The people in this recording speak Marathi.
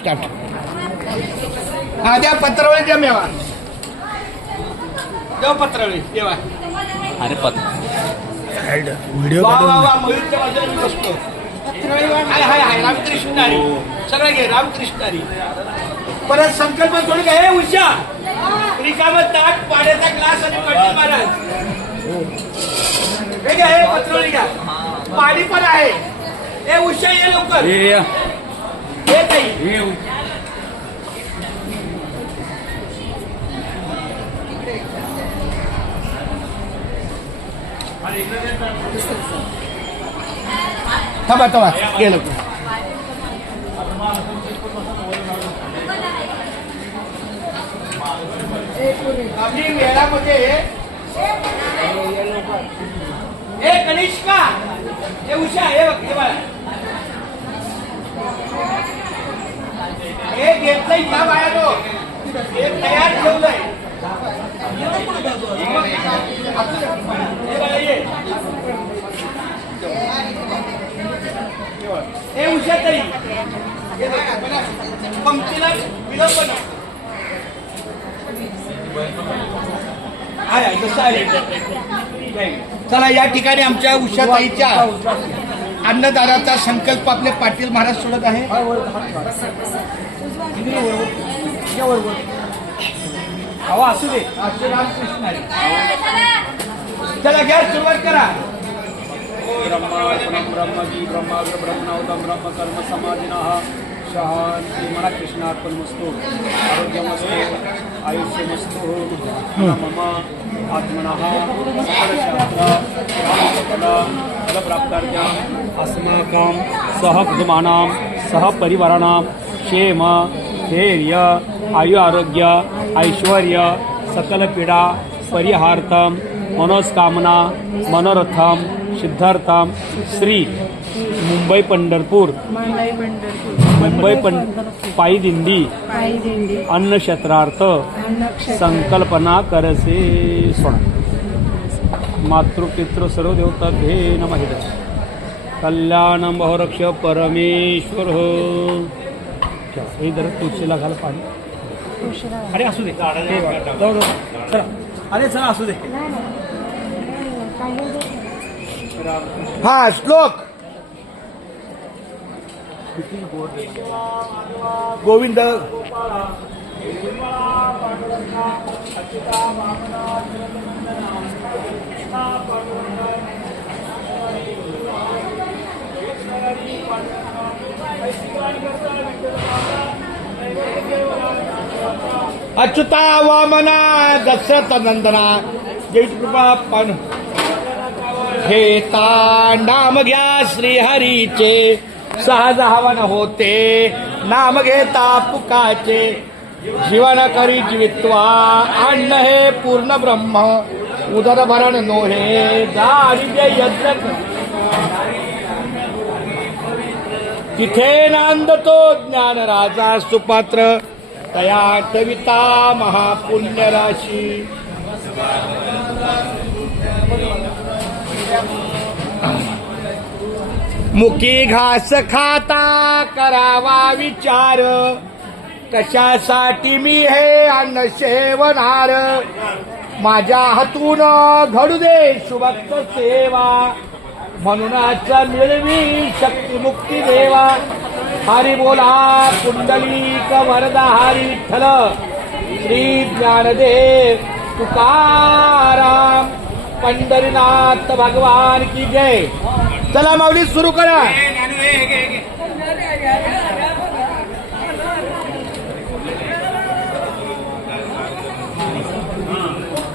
स्टार्ट. हा द्या पत्रावळी द्या मेवा देव पत्रावळी देवा. अरे व्हिडिओ वा वा वा मयूरच्या बाजूला मी बसतो. हाय हाय हाय रामकृष्णारी सगळं घे रामकृष्णारी. परत संकल्प थोडी काय उषा रिकामं ताट पाण्याचा ग्लास आणि पाटील महाराज हे घ्या. हे पत्रावळी घ्या. पाणी पण आहे. हे उषा ये लवकर. हे ताई थांबा थांबा गेलो. आम्ही मेळामध्ये हे कनिष्का हे उषा हे बघ हे बाळा हे घेतलंय या बाळानो हे तयार ठेवलंय. हे उषा तरी पंक्तीला विलंब नको. आहे जसं आहे. चला या ठिकाणी आमच्या उषाताईच्या अन्नदानाचा संकल्प आपले पाटील महाराज सोडत आहे. असू दे रामकृष्ण. चला घ्या सुरुवात करा. ब्रह्मजी ब्रह्माग्रब्रह्मणौतम ब्रह्मकर्म समाधिनः शांती मला कृष्णार्पणमस्तु आरोग्यमस्तु आयुष्यमस्तु मम आत्मनः सकलशास्त्र फलप्राप्तार्थम् अस्माकं सहकुटुम्बानां सहपरिवाराणां क्षेम धैर्य आयु आरोग्य ऐश्वर्य सकलपीडा परिहार्थं मनोस्कामना मनोरथम सिद्धार्थम श्री मुंबई पंढरपूर पायी दिंडी अन्नक्षेत्रार्थ संकल्पना करसे सोडा. मातृपितृ सर्व देवता धे नमः. कल्याणं बहुरक्ष परमेश्वर. इधर तुळशीला घाल पाणी. अरे असू दे चला. अरे चला असू दे. हा श्लोक गोविंद अच्युता वामना दशरथ नंदना जय कृपा पान घेता नाम घ्या श्रीहरीचे सहज हवन होते. नाम घेता पुकाचे जीवन करी जीवित्वा. अन्न हे पूर्ण ब्रह्म उदर भरण नोहे. दारिद्र्य यज्ञ तिथे नांदतो ज्ञान राजा सुपात्र. तया कविता महापुण्य राशी. मुकी घास खाता करावा विचार. कशासाठी मी हे अन्न सेवनार. माझ्या हातून घडू दे शुभक्त सेवा. म्हणूनच मिळवी शक्ती मुक्ती देवा. हरी बोला पुंडलिक वरदा हरी विठ्ठल श्री ज्ञानदेव तुकाराम पंढरीनाथ भगवान की जय. चला माऊली सुरू करा.